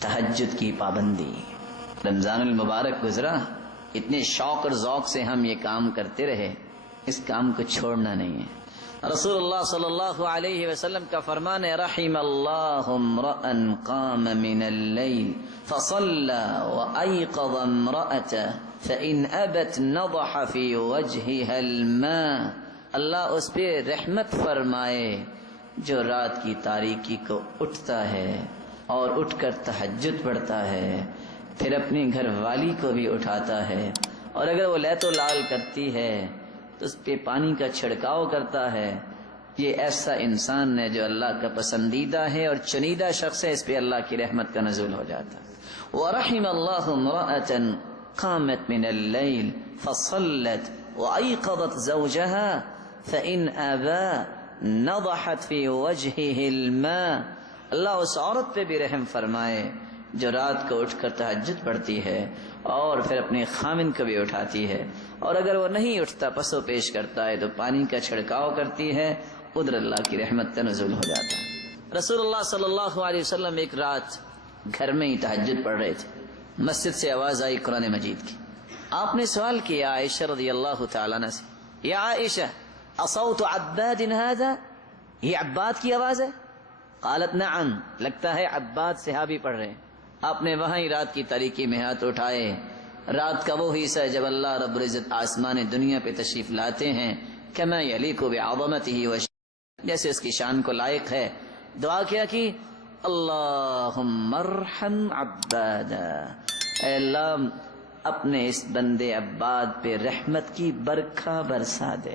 تہجد کی پابندی. رمضان المبارک گزرا، اتنے شوق اور ذوق سے ہم یہ کام کرتے رہے، اس کام کو چھوڑنا نہیں ہے. رسول اللہ صلی اللہ علیہ وسلم کا فرمان ہے: رحم اللہ امرأ قام من اللیل فصلى وایقظ امرأته فإن ابت نضح في وجهها الماء. اللہ اس پہ رحمت فرمائے جو رات کی تاریکی کو اٹھتا ہے اور اٹھ کر تہجد پڑھتا ہے، پھر اپنی گھر والی کو بھی اٹھاتا ہے، اور اگر وہ لیت و لال کرتی ہے تو اس پہ پانی کا چھڑکاؤ کرتا ہے. یہ ایسا انسان ہے جو اللہ کا پسندیدہ ہے اور چنیدہ شخص ہے، اس پہ اللہ کی رحمت کا نزول ہو جاتا ہے. وَرَحِمَ اللَّهُ امْرَأَةً قَامَتْ مِنَ اللَّيْلِ فَصَلَّتْ وَأَيْقَظَتْ زَوْجَهَا فَإِنْ أَبَى نَضَحَتْ فِي وَجْهِهِ الْمَاء. اللہ اس عورت پہ بھی رحم فرمائے جو رات کو اٹھ کر تہجد پڑھتی ہے اور پھر اپنے خامن کو بھی اٹھاتی ہے، اور اگر وہ نہیں اٹھتا، پس و پیش کرتا ہے، تو پانی کا چھڑکاؤ کرتی ہے، ادھر اللہ کی رحمت کا نزول ہو جاتا ہے. رسول اللہ صلی اللہ علیہ وسلم ایک رات گھر میں ہی تہجد پڑھ رہے تھے. مسجد سے آواز آئی قرآن مجید کی. آپ نے سوال کیا عائشہ رضی اللہ تعالیٰ عنہ سے: یا عائشہ، اصوت عباد هذا؟ یہ عباد کی آواز ہے؟ قالت نعم، لگتا ہے عباد صحابی پڑھ رہے ہیں. آپ نے وہاں ہی رات کی تاریکی میں ہاتھ اٹھائے. رات کا وہ حصہ جب اللہ رب العزت آسمان دنیا پہ تشریف لاتے ہیں، کما یلیق بعظمتہ، جیسے اس کی شان کو لائق ہے. دعا کیا کہ اللہم ارحم عبادا، اے اللہ اپنے اس بندے عباد پہ رحمت کی برکھا برسا دے.